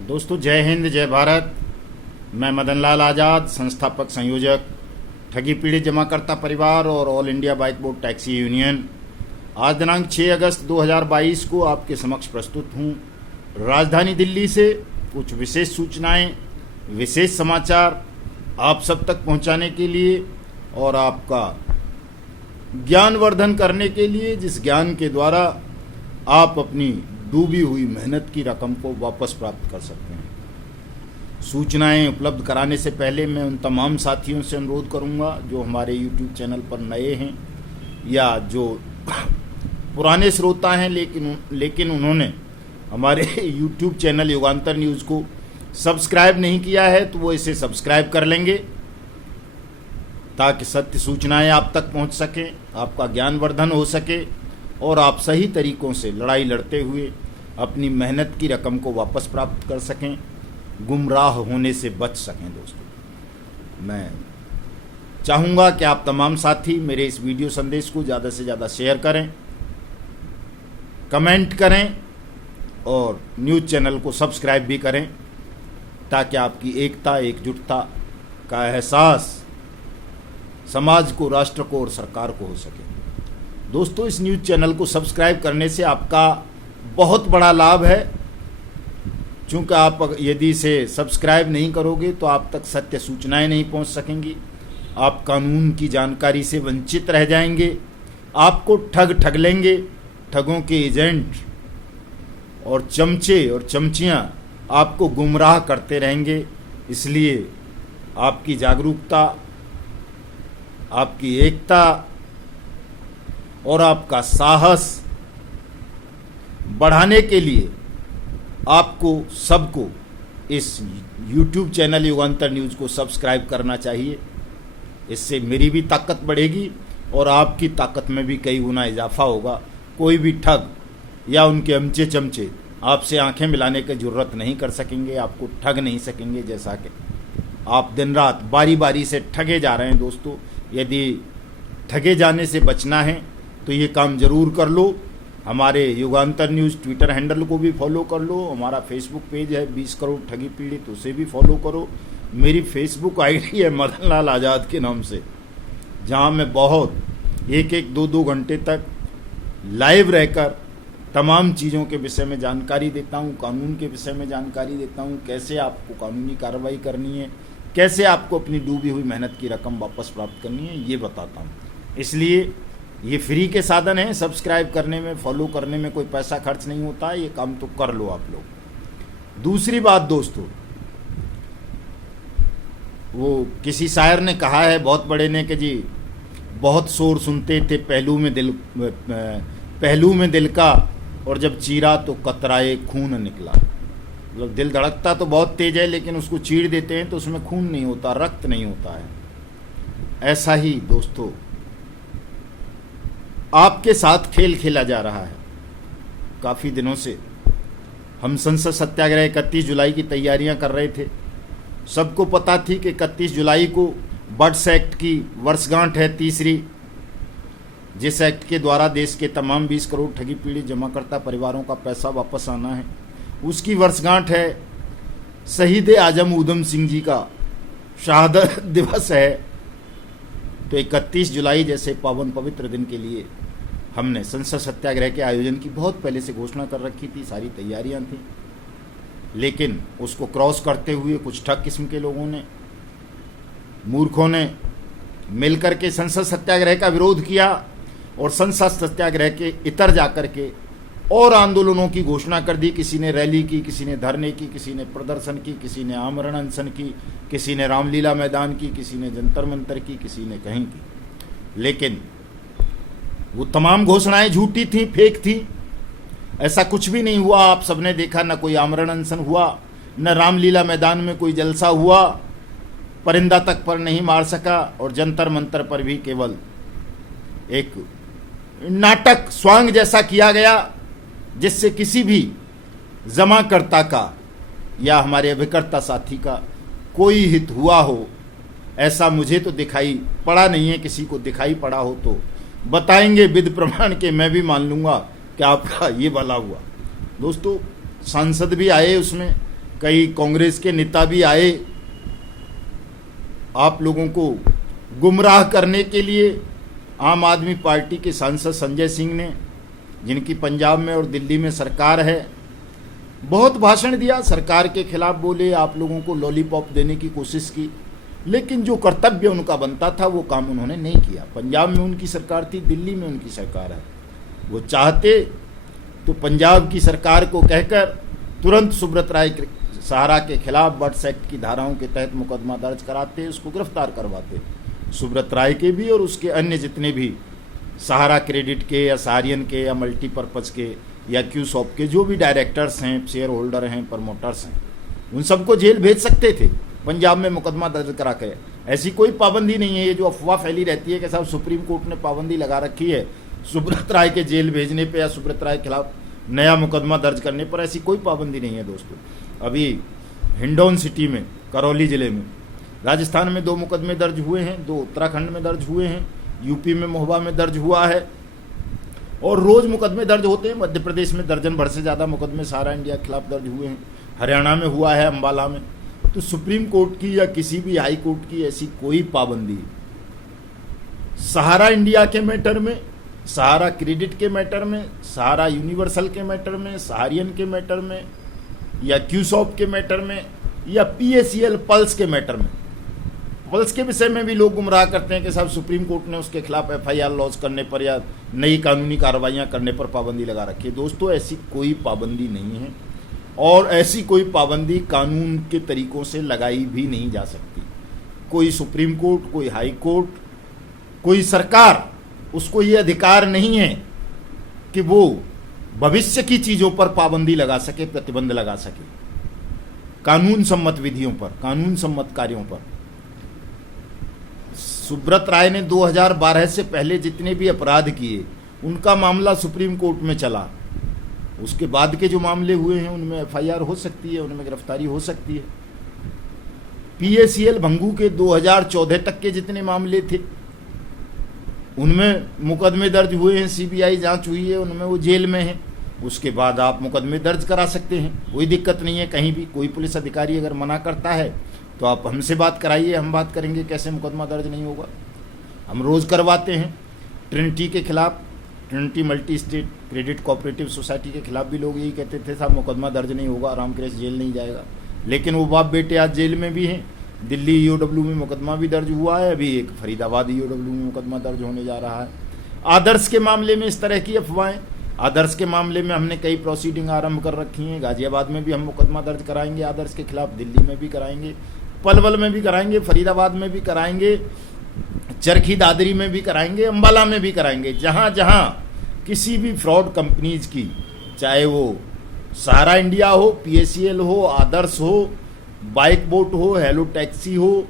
दोस्तों जय हिंद जय भारत। मैं मदन लाल आज़ाद, संस्थापक संयोजक ठगी पीड़ित जमाकर्ता परिवार और all India bike board taxi union, आज दिनांक 6 अगस्त 2022 को आपके समक्ष प्रस्तुत हूँ। राजधानी दिल्ली से कुछ विशेष सूचनाएं, विशेष समाचार आप सब तक पहुंचाने के लिए और आपका ज्ञानवर्धन करने के लिए, जिस ज्ञान के द्वारा आप अपनी डूबी हुई मेहनत की रकम को वापस प्राप्त कर सकते हैं। सूचनाएं उपलब्ध कराने से पहले मैं उन तमाम साथियों से अनुरोध करूंगा जो हमारे YouTube चैनल पर नए हैं या जो पुराने श्रोता हैं लेकिन उन्होंने हमारे YouTube चैनल युगांतर न्यूज़ को सब्सक्राइब नहीं किया है, तो वो इसे सब्सक्राइब कर लेंगे ताकि सत्य सूचनाएं आप तक पहुंच सकें, आपका ज्ञानवर्धन हो सके और आप सही तरीकों से लड़ाई लड़ते हुए अपनी मेहनत की रकम को वापस प्राप्त कर सकें, गुमराह होने से बच सकें। दोस्तों मैं चाहूँगा कि आप तमाम साथी मेरे इस वीडियो संदेश को ज़्यादा से ज़्यादा शेयर करें, कमेंट करें और न्यूज़ चैनल को सब्सक्राइब भी करें ताकि आपकी एकता एकजुटता का एहसास समाज को, राष्ट्र को और सरकार को हो सके। दोस्तों इस न्यूज़ चैनल को सब्सक्राइब करने से आपका बहुत बड़ा लाभ है, क्योंकि आप यदि इसे सब्सक्राइब नहीं करोगे तो आप तक सत्य सूचनाएं नहीं पहुंच सकेंगी, आप कानून की जानकारी से वंचित रह जाएंगे, आपको ठग लेंगे, ठगों के एजेंट और चमचे और चमचियां आपको गुमराह करते रहेंगे। इसलिए आपकी जागरूकता, आपकी एकता और आपका साहस बढ़ाने के लिए आपको सबको इस YouTube चैनल युगांतर न्यूज़ को सब्सक्राइब करना चाहिए। इससे मेरी भी ताकत बढ़ेगी और आपकी ताकत में भी कई गुना इजाफा होगा। कोई भी ठग या उनके अमचे चमचे आपसे आंखें मिलाने की जरूरत नहीं कर सकेंगे, आपको ठग नहीं सकेंगे। जैसा कि आप दिन रात बारी बारी से ठगे जा रहे हैं। दोस्तों यदि ठगे जाने से बचना है तो ये काम जरूर कर लो। हमारे युगांतर न्यूज़ ट्विटर हैंडल को भी फॉलो कर लो, हमारा फेसबुक पेज है 20 करोड़ ठगी पीड़ित, उसे भी फॉलो करो। मेरी फेसबुक आईडी है मदन लाल आज़ाद के नाम से, जहाँ मैं बहुत एक 2 घंटे तक लाइव रहकर तमाम चीज़ों के विषय में जानकारी देता हूँ, कानून के विषय में जानकारी देता हूँ, कैसे आपको कानूनी कार्रवाई करनी है, कैसे आपको अपनी डूबी हुई मेहनत की रकम वापस प्राप्त करनी है, ये बताता हूँ। इसलिए ये फ्री के साधन हैं, सब्सक्राइब करने में, फॉलो करने में कोई पैसा खर्च नहीं होता, ये काम तो कर लो आप लोग। दूसरी बात दोस्तों, वो किसी शायर ने कहा है बहुत बड़े ने कि जी बहुत शोर सुनते थे पहलू में दिल का, और जब चीरा तो कतराए खून निकला। मतलब दिल धड़कता तो बहुत तेज है लेकिन उसको चीर देते हैं तो उसमें खून नहीं होता, रक्त नहीं होता है। ऐसा ही दोस्तों आपके साथ खेल खेला जा रहा है। काफ़ी दिनों से हम संसद सत्याग्रह 31 जुलाई की तैयारियां कर रहे थे। सबको पता थी कि 31 जुलाई को बर्ड्स एक्ट की वर्षगांठ है, तीसरी, जिस एक्ट के द्वारा देश के तमाम 20 करोड़ ठगी पीड़ित जमाकर्ता परिवारों का पैसा वापस आना है। उसकी वर्षगांठ है। शहीद आजम ऊधम सिंह जी का शहादत दिवस है। तो 31 जुलाई जैसे पावन पवित्र दिन के लिए हमने संसद सत्याग्रह के आयोजन की बहुत पहले से घोषणा कर रखी थी, सारी तैयारियां थी। लेकिन उसको क्रॉस करते हुए कुछ ठग किस्म के लोगों ने, मूर्खों ने मिलकर के संसद सत्याग्रह का विरोध किया और संसद सत्याग्रह के इतर जाकर के और आंदोलनों की घोषणा कर दी। किसी ने रैली की, किसी ने धरने की, किसी ने प्रदर्शन की, किसी ने आमरण अनशन की, किसी ने रामलीला मैदान की, किसी ने जंतर मंतर की, किसी ने कहीं की। लेकिन वो तमाम घोषणाएं झूठी थी, फेक थी। ऐसा कुछ भी नहीं हुआ। आप सबने देखा, न कोई आमरण अनशन हुआ, न रामलीला मैदान में कोई जलसा हुआ, परिंदा तक पर नहीं मार सका, और जंतर मंतर पर भी केवल एक नाटक स्वांग जैसा किया गया जिससे किसी भी जमाकर्ता का या हमारे अभिकर्ता साथी का कोई हित हुआ हो, ऐसा मुझे तो दिखाई पड़ा नहीं है। किसी को दिखाई पड़ा हो तो बताएंगे विधि प्रमाण के, मैं भी मान लूँगा कि आपका ये भला हुआ। दोस्तों सांसद भी आए उसमें, कई कांग्रेस के नेता भी आए आप लोगों को गुमराह करने के लिए। आम आदमी पार्टी के सांसद संजय सिंह ने, जिनकी पंजाब में और दिल्ली में सरकार है, बहुत भाषण दिया, सरकार के खिलाफ बोले, आप लोगों को लॉलीपॉप देने की कोशिश की, लेकिन जो कर्तव्य उनका बनता था वो काम उन्होंने नहीं किया। पंजाब में उनकी सरकार थी, दिल्ली में उनकी सरकार है। वो चाहते तो पंजाब की सरकार को कहकर तुरंत सुब्रत राय सहारा के खिलाफ बर्ड्स एक्ट की धाराओं के तहत मुकदमा दर्ज कराते, उसको गिरफ्तार करवाते, सुब्रत राय के भी और उसके अन्य जितने भी सहारा क्रेडिट के या सहारियन के या मल्टीपर्पज़ के या क्यूसॉप के जो भी डायरेक्टर्स हैं, शेयर होल्डर हैं, प्रमोटर्स हैं, उन सबको जेल भेज सकते थे पंजाब में मुकदमा दर्ज करा के। ऐसी कोई पाबंदी नहीं है। ये जो अफवाह फैली रहती है कि साहब सुप्रीम कोर्ट ने पाबंदी लगा रखी है सुब्रत राय के जेल भेजने पे या सुब्रत राय के खिलाफ नया मुकदमा दर्ज करने पर, ऐसी कोई पाबंदी नहीं है दोस्तों। अभी हिंडौन सिटी में, करौली ज़िले में, राजस्थान में 2 मुकदमे दर्ज हुए हैं, 2 उत्तराखंड में दर्ज हुए हैं, यूपी में महोबा में दर्ज हुआ है, और रोज़ मुकदमे दर्ज होते हैं। मध्य प्रदेश में दर्जन भर से ज़्यादा मुकदमे सहारा इंडिया के खिलाफ दर्ज हुए हैं, हरियाणा में हुआ है, अम्बाला में। तो सुप्रीम कोर्ट की या किसी भी हाई कोर्ट की ऐसी कोई पाबंदी सहारा इंडिया के मैटर में, सहारा क्रेडिट के मैटर में, सहारा यूनिवर्सल के मैटर में, सहारियन के मैटर में, या क्यूसॉप के मैटर में, या PACL पल्स के मैटर में, पल्स के विषय में भी लोग गुमराह करते हैं कि साहब सुप्रीम कोर्ट ने उसके खिलाफ FIR लॉन्च करने पर या नई कानूनी कार्रवाइयाँ करने पर पाबंदी लगा रखी है। दोस्तों, ऐसी कोई पाबंदी नहीं है और ऐसी कोई पाबंदी कानून के तरीकों से लगाई भी नहीं जा सकती। कोई सुप्रीम कोर्ट, कोई हाई कोर्ट, कोई सरकार, उसको ये अधिकार नहीं है कि वो भविष्य की चीज़ों पर पाबंदी लगा सके, प्रतिबंध लगा सके, कानून सम्मत विधियों पर, कानून सम्मत कार्यों पर। सुब्रत राय ने 2012 से पहले जितने भी अपराध किए उनका मामला सुप्रीम कोर्ट में चला। उसके बाद के जो मामले हुए हैं उनमें FIR हो सकती है, उनमें गिरफ्तारी हो सकती है। PACL भंगू के 2014 तक के जितने मामले थे उनमें मुकदमे दर्ज हुए हैं, CBI जांच हुई है, उनमें वो जेल में है। उसके बाद आप मुकदमे दर्ज करा सकते हैं, कोई दिक्कत नहीं है। कहीं भी कोई पुलिस अधिकारी अगर मना करता है तो आप हमसे बात कराइए, हम बात करेंगे कैसे मुकदमा दर्ज नहीं होगा। हम रोज़ करवाते हैं। ट्रिनिटी के खिलाफ, Trinity multi state credit cooperative society के खिलाफ भी लोग यही कहते थे साहब मुकदमा दर्ज नहीं होगा, आराम क्रेश जेल नहीं जाएगा, लेकिन वो बाप बेटे आज जेल में भी हैं। दिल्ली EOW में मुकदमा भी दर्ज हुआ है, अभी एक फरीदाबाद EOW में मुकदमा दर्ज होने जा रहा है। आदर्श के मामले में इस तरह की अफवाहें, आदर्श के मामले में हमने कई प्रोसीडिंग आरंभ कर रखी हैं। गाजियाबाद में भी हम मुकदमा दर्ज कराएंगे आदर्श के खिलाफ, दिल्ली में भी कराएंगे, पलवल में भी कराएंगे, फरीदाबाद में भी कराएंगे, चरखी दादरी में भी कराएंगे, अम्बाला में भी कराएंगे। जहाँ जहाँ किसी भी फ्रॉड कंपनीज की, चाहे वो सहारा इंडिया हो, PACL हो, आदर्श हो, बाइक बोट हो, हेलो टैक्सी हो,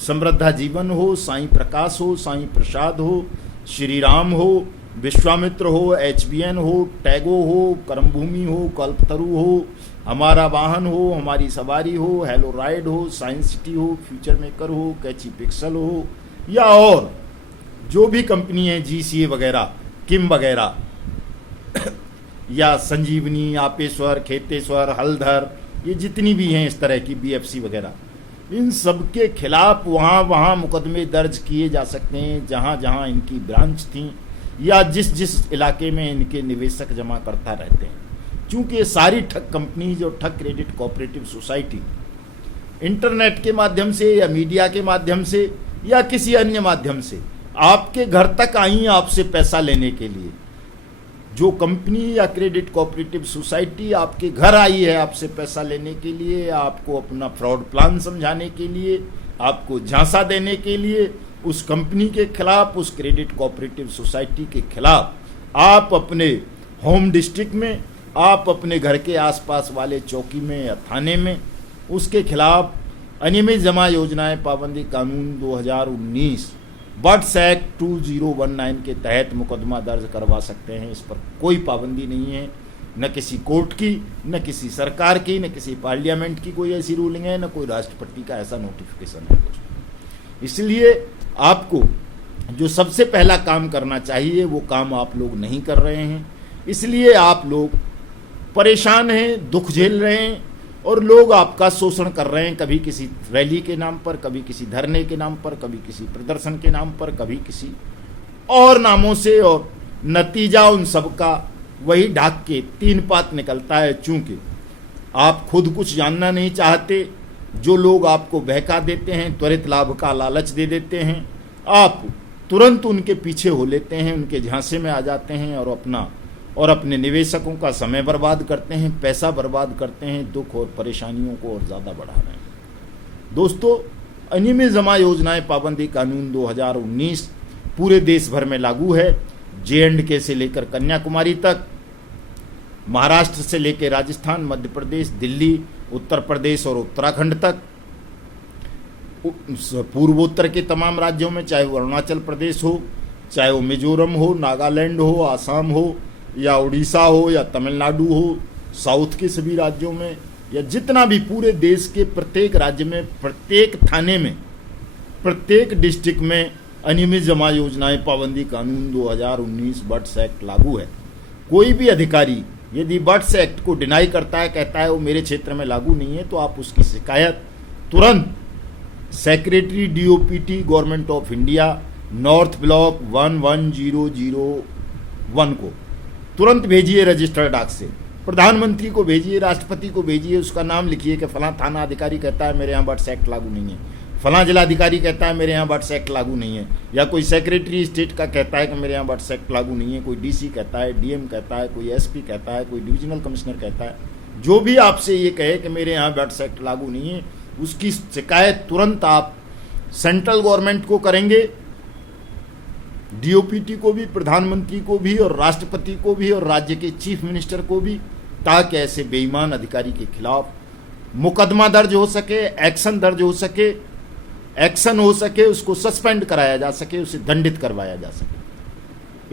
समृद्धा जीवन हो, साईं प्रकाश हो, साईं प्रसाद हो, श्री राम हो, विश्वामित्र हो, HBN हो, टैगो हो, कर्मभूमि हो, कल्पतरु हो, हमारा वाहन हो, हमारी सवारी हो, हेलो राइड हो, साइंस सिटी हो, फ्यूचर मेकर हो, कैची पिक्सल हो, या और जो भी कंपनी है, GCA वगैरह, किम वगैरह, या संजीवनी, आपेश्वर, खेतेश्वर, हलधर, ये जितनी भी हैं इस तरह की BFC वगैरह, इन सब के खिलाफ वहाँ मुकदमे दर्ज किए जा सकते हैं जहाँ जहाँ इनकी ब्रांच थी या जिस जिस इलाके में इनके निवेशक जमा करता रहते हैं। चूँकि सारी ठग कंपनीज और ठग क्रेडिट कोऑपरेटिव सोसाइटी इंटरनेट के माध्यम से या मीडिया के माध्यम से या किसी अन्य माध्यम से आपके घर तक आई आपसे पैसा लेने के लिए। जो कंपनी या क्रेडिट कोऑपरेटिव सोसाइटी आपके घर आई है आपसे पैसा लेने के लिए, आपको अपना फ्रॉड प्लान समझाने के लिए, आपको झांसा देने के लिए, उस कंपनी के खिलाफ, उस क्रेडिट कोऑपरेटिव सोसाइटी के खिलाफ आप अपने होम डिस्ट्रिक्ट में, आप अपने घर के आसपास वाले चौकी में या थाने में उसके खिलाफ अनियमित जमा योजनाएं पाबंदी कानून 2019 बर्ड्स एक्ट 2019 के तहत मुकदमा दर्ज करवा सकते हैं। इस पर कोई पाबंदी नहीं है, न किसी कोर्ट की, न किसी सरकार की, न किसी पार्लियामेंट की कोई ऐसी रूलिंग है, न कोई राष्ट्रपति का ऐसा नोटिफिकेशन है दोस्तों। इसलिए आपको जो सबसे पहला काम करना चाहिए वो काम आप लोग नहीं कर रहे हैं, इसलिए आप लोग परेशान हैं, दुख झेल रहे हैं और लोग आपका शोषण कर रहे हैं, कभी किसी रैली के नाम पर, कभी किसी धरने के नाम पर, कभी किसी प्रदर्शन के नाम पर, कभी किसी और नामों से, और नतीजा उन सब का वही ढाक के 3 पात निकलता है। चूंकि आप खुद कुछ जानना नहीं चाहते, जो लोग आपको बहका देते हैं, त्वरित लाभ का लालच दे देते हैं, आप तुरंत उनके पीछे हो लेते हैं, उनके झांसे में आ जाते हैं और अपने निवेशकों का समय बर्बाद करते हैं, पैसा बर्बाद करते हैं, दुख और परेशानियों को और ज़्यादा बढ़ा रहे हैं। दोस्तों, अनियमित जमा योजनाएं पाबंदी कानून 2019 पूरे देश भर में लागू है। J&K से लेकर कन्याकुमारी तक, महाराष्ट्र से लेकर राजस्थान, मध्य प्रदेश, दिल्ली, उत्तर प्रदेश और उत्तराखंड तक, पूर्वोत्तर के तमाम राज्यों में, चाहे वो अरुणाचल प्रदेश हो, चाहे वो मिजोरम हो, नागालैंड हो, आसाम हो, या उड़ीसा हो, या तमिलनाडु हो, साउथ के सभी राज्यों में, या जितना भी पूरे देश के प्रत्येक राज्य में, प्रत्येक थाने में, प्रत्येक डिस्ट्रिक्ट में अनियमित जमा योजनाएं पाबंदी कानून 2019 बर्ड्स एक्ट लागू है। कोई भी अधिकारी यदि बर्ड्स एक्ट को डिनाई करता है, कहता है वो मेरे क्षेत्र में लागू नहीं है, तो आप उसकी शिकायत तुरंत secretary DOPT government of India north block 11001 को तुरंत भेजिए रजिस्टर्ड डाक से। प्रधानमंत्री को भेजिए, राष्ट्रपति को भेजिए, उसका नाम लिखिए कि फलां थाना अधिकारी कहता है मेरे यहाँ बर्ड्स एक्ट लागू नहीं है, फलां जिलाधिकारी कहता है मेरे यहाँ बर्ड्स एक्ट लागू नहीं है, या कोई सेक्रेटरी स्टेट का कहता है कि मेरे यहाँ बर्ड्स एक्ट लागू नहीं है, कोई DC कहता है, DM कहता है, कोई SP कहता है, कोई डिविजनल कमिश्नर कहता है, जो भी आपसे ये कहे कि मेरे यहाँ बर्ड्स एक्ट लागू नहीं है, उसकी शिकायत तुरंत आप सेंट्रल गवर्नमेंट को करेंगे, DOPT को भी, प्रधानमंत्री को भी, और राष्ट्रपति को भी, और राज्य के चीफ मिनिस्टर को भी, ताकि ऐसे बेईमान अधिकारी के खिलाफ मुकदमा दर्ज हो सके, एक्शन दर्ज हो सके, एक्शन हो सके, उसको सस्पेंड कराया जा सके, उसे दंडित करवाया जा सके।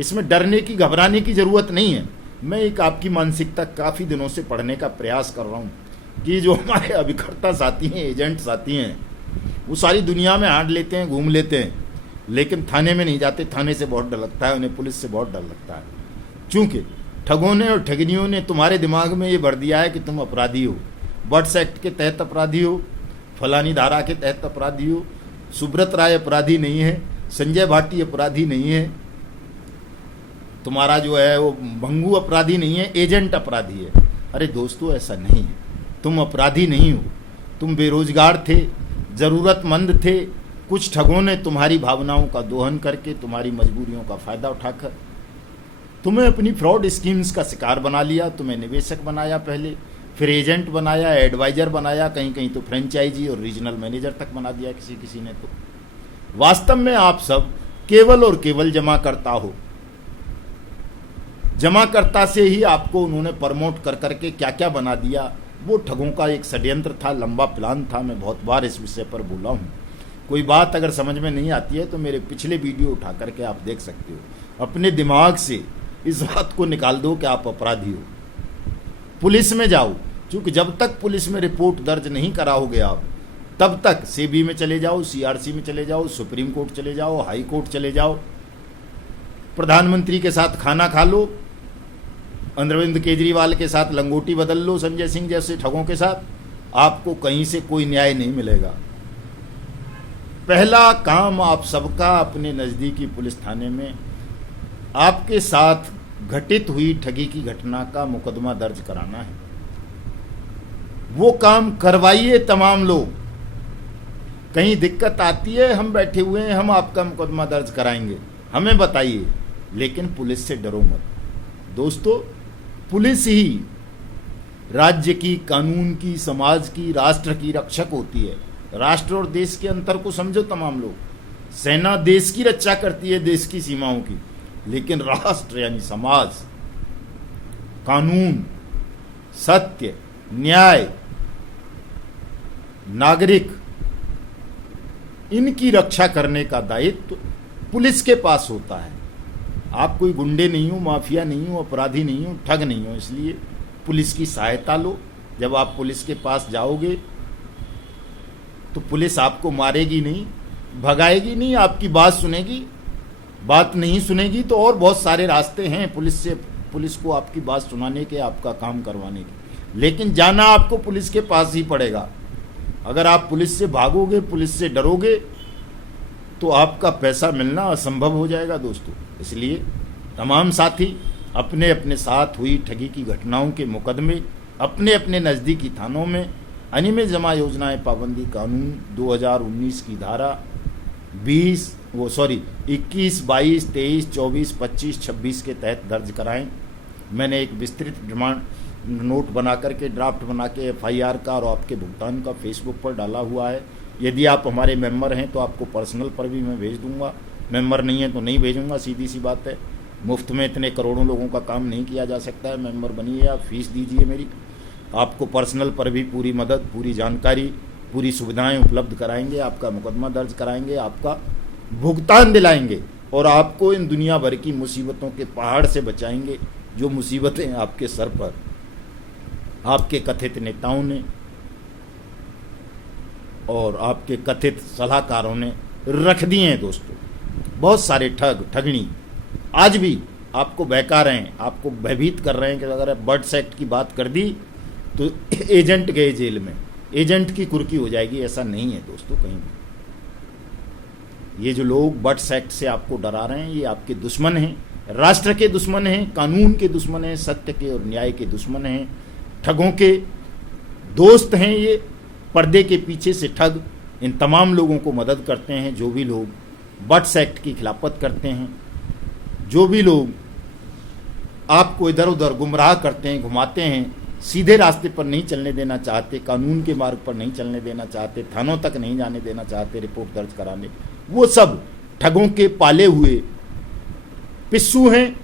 इसमें डरने की, घबराने की जरूरत नहीं है। मैं एक आपकी मानसिकता काफ़ी दिनों से पढ़ने का प्रयास कर रहा हूँ कि जो हमारे अभिकर्ता साथी हैं, एजेंट साथी हैं, वो सारी दुनिया में हांट लेते हैं, घूम लेते हैं, लेकिन थाने में नहीं जाते। थाने से बहुत डर लगता है उन्हें, पुलिस से बहुत डर लगता है, चूँकि ठगों ने और ठगनियों ने तुम्हारे दिमाग में ये भर दिया है कि तुम अपराधी हो, बर्ड्स एक्ट के तहत अपराधी हो, फलानी धारा के तहत अपराधी हो, सुब्रत राय अपराधी नहीं है, संजय भाटी अपराधी नहीं है, तुम्हारा जो है वो भंगू अपराधी नहीं है, एजेंट अपराधी है। अरे दोस्तों, ऐसा नहीं है। तुम अपराधी नहीं हो, तुम बेरोजगार थे, ज़रूरतमंद थे, कुछ ठगों ने तुम्हारी भावनाओं का दोहन करके, तुम्हारी मजबूरियों का फ़ायदा उठाकर तुम्हें अपनी फ्रॉड स्कीम्स का शिकार बना लिया। तुम्हें निवेशक बनाया पहले, फिर एजेंट बनाया, एडवाइजर बनाया, कहीं कहीं तो फ्रेंचाइजी और रीजनल मैनेजर तक बना दिया किसी ने। तो वास्तव में आप सब केवल और केवल जमाकर्ता हो। जमाकर्ता से ही आपको उन्होंने प्रमोट कर करके क्या क्या बना दिया। वो ठगों का एक षड्यंत्र था, लंबा प्लान था। मैं बहुत बार इस विषय पर बोला हूँ। कोई बात अगर समझ में नहीं आती है तो मेरे पिछले वीडियो उठा करके आप देख सकते हो। अपने दिमाग से इस बात को निकाल दो कि आप अपराधी हो। पुलिस में जाओ, क्योंकि जब तक पुलिस में रिपोर्ट दर्ज नहीं कराओगे आप, तब तक सेबी में चले जाओ, CRC में चले जाओ, सुप्रीम कोर्ट चले जाओ, हाई कोर्ट चले जाओ, प्रधानमंत्री के साथ खाना खा लो, अरविंद केजरीवाल के साथ लंगोटी बदल लो, संजय सिंह जैसे ठगों के साथ, आपको कहीं से कोई न्याय नहीं मिलेगा। पहला काम आप सबका अपने नज़दीकी पुलिस थाने में आपके साथ घटित हुई ठगी की घटना का मुकदमा दर्ज कराना है। वो काम करवाइए तमाम लोग। कहीं दिक्कत आती है, हम बैठे हुए हैं, हम आपका मुकदमा दर्ज कराएंगे, हमें बताइए, लेकिन पुलिस से डरो मत। दोस्तों, पुलिस ही राज्य की, कानून की, समाज की, राष्ट्र की रक्षक होती है। राष्ट्र और देश के अंतर को समझो तमाम लोग। सेना देश की रक्षा करती है, देश की सीमाओं की, लेकिन राष्ट्र यानी समाज, कानून, सत्य, न्याय, नागरिक, इनकी रक्षा करने का दायित्व पुलिस के पास होता है। आप कोई गुंडे नहीं हो, माफिया नहीं हो, अपराधी नहीं हो, ठग नहीं हो, इसलिए पुलिस की सहायता लो। जब आप पुलिस के पास जाओगे तो पुलिस आपको मारेगी नहीं, भगाएगी नहीं, आपकी बात सुनेगी। बात नहीं सुनेगी तो और बहुत सारे रास्ते हैं पुलिस को आपकी बात सुनाने के, आपका काम करवाने के। लेकिन जाना आपको पुलिस के पास ही पड़ेगा। अगर आप पुलिस से भागोगे, पुलिस से डरोगे, तो आपका पैसा मिलना असंभव हो जाएगा दोस्तों। इसलिए तमाम साथी अपने अपने साथ हुई ठगी की घटनाओं के मुकदमे अपने अपने नज़दीकी थानों में अनियमित जमा योजनाएं पाबंदी कानून 2019 की धारा 21, 22, 23, 24, 25, 26 के तहत दर्ज कराएं। मैंने एक विस्तृत डिमांड नोट बना करके, ड्राफ्ट बना के FIR का और आपके भुगतान का फेसबुक पर डाला हुआ है। यदि आप हमारे मेंबर हैं तो आपको पर्सनल पर भी मैं भेज दूंगा, मेंबर नहीं है तो नहीं भेजूंगा, सीधी सी बात है। मुफ्त में इतने करोड़ों लोगों का काम नहीं किया जा सकता है। मेंबर बनिए, आप फीस दीजिए मेरी, आपको पर्सनल पर भी पूरी मदद, पूरी जानकारी, पूरी सुविधाएं उपलब्ध कराएंगे, आपका मुकदमा दर्ज कराएंगे, आपका भुगतान दिलाएंगे और आपको इन दुनिया भर की मुसीबतों के पहाड़ से बचाएंगे जो मुसीबतें आपके सर पर आपके कथित नेताओं ने और आपके कथित सलाहकारों ने रख दिए हैं दोस्तों। बहुत सारे ठग ठगनी आज भी आपको बहका रहे हैं, आपको भयभीत कर रहे हैं कि अगर बर्ड्स एक्ट की बात कर दी तो एजेंट गए जेल में, एजेंट की कुर्की हो जाएगी। ऐसा नहीं है दोस्तों कहीं भी। ये जो लोग बर्ड्स एक्ट से आपको डरा रहे हैं, ये आपके दुश्मन हैं, राष्ट्र के दुश्मन हैं, कानून के दुश्मन हैं, सत्य के और न्याय के दुश्मन हैं, ठगों के दोस्त हैं। ये पर्दे के पीछे से ठग इन तमाम लोगों को मदद करते हैं। जो भी लोग बर्ड्स एक्ट की खिलाफत करते हैं, जो भी लोग आपको इधर उधर गुमराह करते हैं, घुमाते हैं, सीधे रास्ते पर नहीं चलने देना चाहते, कानून के मार्ग पर नहीं चलने देना चाहते, थानों तक नहीं जाने देना चाहते रिपोर्ट दर्ज कराने, वो सब ठगों के पाले हुए पिस्सू हैं,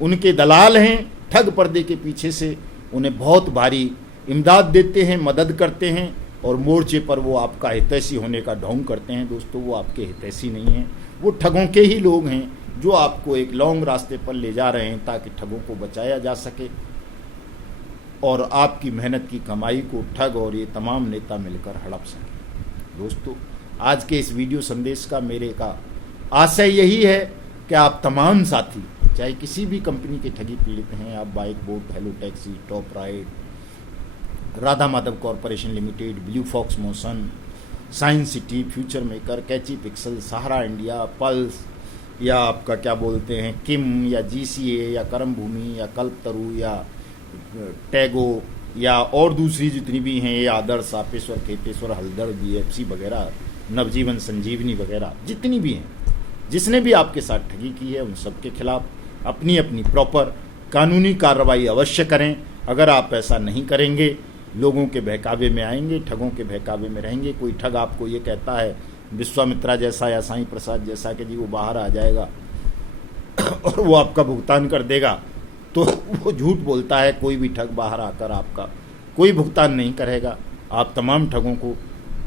उनके दलाल हैं। ठग पर्दे के पीछे से उन्हें बहुत भारी इमदाद देते हैं, मदद करते हैं और मोर्चे पर वो आपका हितैषी होने का ढोंग करते हैं। दोस्तों वो आपके हितैषी नहीं हैं, वो ठगों के ही लोग हैं जो आपको एक लॉन्ग रास्ते पर ले जा रहे हैं ताकि ठगों को बचाया जा सके और आपकी मेहनत की कमाई को ठग और ये तमाम नेता मिलकर हड़प सकें। दोस्तों आज के इस वीडियो संदेश का मेरे का आशय यही है कि आप तमाम साथी चाहे किसी भी कंपनी के ठगी पीड़ित हैं, आप Bike Bot, Hello Taxi, Top Ride, Radha Madhav Corporation Limited, Blue Fox Motion, Science City, Future Maker, Catchy Pixel, Sahara India, Pulse या आपका क्या बोलते हैं किम या GCA या कर्म भूमि या कल्पतरु या टैगो या और दूसरी जितनी भी हैं, ये आदर्श, सापेश्वर, खेतेश्वर, हल्दर, BFC वगैरह, नवजीवन, संजीवनी वगैरह जितनी भी हैं, जिसने भी आपके साथ ठगी की है, उन सब के खिलाफ अपनी अपनी प्रॉपर कानूनी कार्रवाई अवश्य करें। अगर आप ऐसा नहीं करेंगे, लोगों के बहकावे में आएंगे, ठगों के बहकावे में रहेंगे। कोई ठग आपको ये कहता है विश्वामित्रा जैसा या साईं प्रसाद जैसा कि जी वो बाहर आ जाएगा और वो आपका भुगतान कर देगा, तो वो झूठ बोलता है। कोई भी ठग बाहर आकर आपका कोई भुगतान नहीं करेगा। आप तमाम ठगों को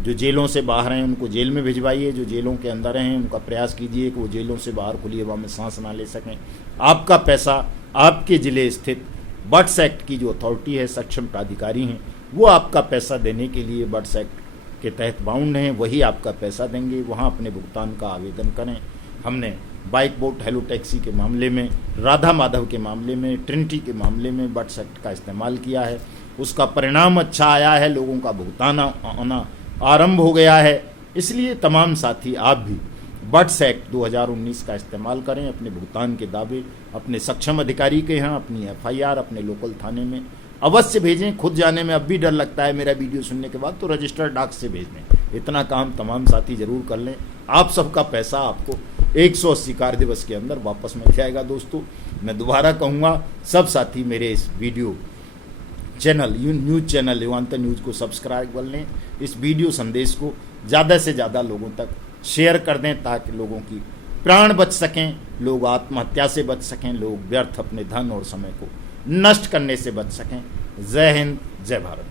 जो जेलों से बाहर हैं उनको जेल में भिजवाइए, जो जेलों के अंदर हैं उनका प्रयास कीजिए कि वो जेलों से बाहर खुली हवा में सांस ना ले सकें। आपका पैसा आपके ज़िले स्थित बर्ड्स एक्ट की जो अथॉरिटी है, सक्षम प्राधिकारी हैं, वो आपका पैसा देने के लिए बर्ड्स एक्ट के तहत बाउंड हैं, वही आपका पैसा देंगे। वहाँ अपने भुगतान का आवेदन करें। हमने बाइक बोट, हेलो टैक्सी के मामले में, राधा माधव के मामले में, ट्रिनिटी के मामले में बर्ड्स एक्ट का इस्तेमाल किया है। उसका परिणाम अच्छा आया है, लोगों का भुगतान आना आरंभ हो गया है। इसलिए तमाम साथी आप भी बर्ड्स एक्ट 2019 का इस्तेमाल करें। अपने भुगतान के दावे अपने सक्षम अधिकारी के यहाँ, अपनी FIR अपने लोकल थाने में अवश्य भेजें। खुद जाने में अब भी डर लगता है मेरा वीडियो सुनने के बाद, तो रजिस्टर्ड डाक से भेज दें। इतना काम तमाम साथी जरूर कर लें। आप सबका पैसा आपको 180 कार्य दिवस के अंदर वापस मिल जाएगा। दोस्तों मैं दोबारा कहूँगा, सब साथी मेरे इस video channel news channel Yugantar news को सब्सक्राइब कर लें। इस वीडियो संदेश को ज़्यादा से ज़्यादा लोगों तक शेयर कर दें ताकि लोगों की प्राण बच सकें, लोग आत्महत्या से बच सकें, लोग व्यर्थ अपने धन और समय को नष्ट करने से बच सकें। जय हिंद, जय भारत।